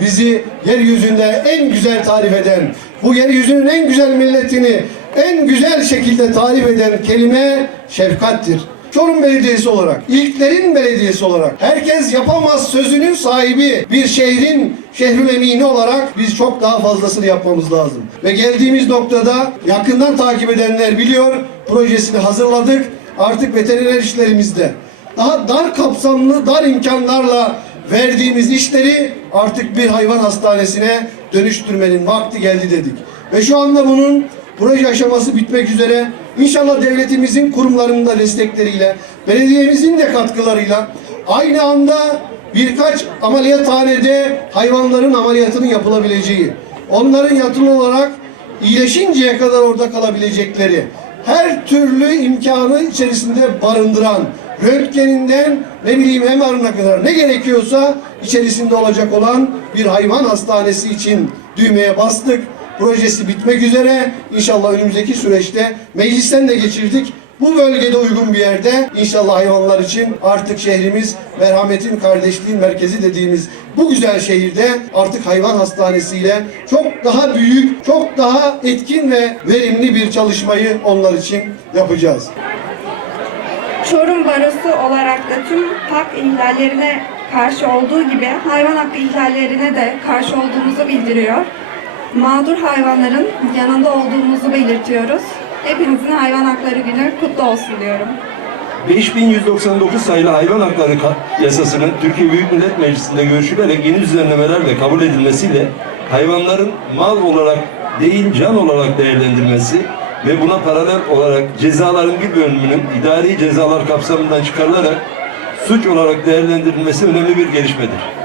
bizi yeryüzünde en güzel tarif eden, bu yeryüzünün en güzel milletini en güzel şekilde tarif eden kelime şefkattir. Çorum Belediyesi olarak, ilklerin belediyesi olarak, herkes yapamaz sözünün sahibi bir şehrin şehrül emini olarak biz çok daha fazlasını yapmamız lazım. Ve geldiğimiz noktada yakından takip edenler biliyor, projesini hazırladık. Artık veteriner işlerimizde daha dar kapsamlı, dar imkanlarla verdiğimiz işleri artık bir hayvan hastanesine dönüştürmenin vakti geldi dedik. Ve şu anda bunun proje aşaması bitmek üzere inşallah devletimizin kurumlarının da destekleriyle, belediyemizin de katkılarıyla aynı anda birkaç ameliyathanede hayvanların ameliyatının yapılabileceği, onların yatılı olarak iyileşinceye kadar orada kalabilecekleri, her türlü imkanı içerisinde barındıran, röntgeninden ne bileyim MR'ına kadar ne gerekiyorsa içerisinde olacak olan bir hayvan hastanesi için düğmeye bastık. Projesi bitmek üzere. İnşallah önümüzdeki süreçte meclisten de geçirdik. Bu bölgede uygun bir yerde inşallah hayvanlar için artık şehrimiz merhametin kardeşliğin merkezi dediğimiz bu güzel şehirde artık hayvan hastanesiyle çok daha büyük, çok daha etkin ve verimli bir çalışmayı onlar için yapacağız. Çorum Barosu olarak da tüm hak ihlallerine karşı olduğu gibi hayvan hakkı ihlallerine de karşı olduğumuzu bildiriyor. Mağdur hayvanların yanında olduğumuzu belirtiyoruz. Hepinizin hayvan hakları günü kutlu olsun diyorum. 5199 sayılı hayvan hakları yasasının Türkiye Büyük Millet Meclisi'nde görüşülerek yeni düzenlemelerle kabul edilmesiyle hayvanların mal olarak değil can olarak değerlendirmesi ve buna paralel olarak cezaların bir bölümünün idari cezalar kapsamından çıkarılarak suç olarak değerlendirilmesi önemli bir gelişmedir.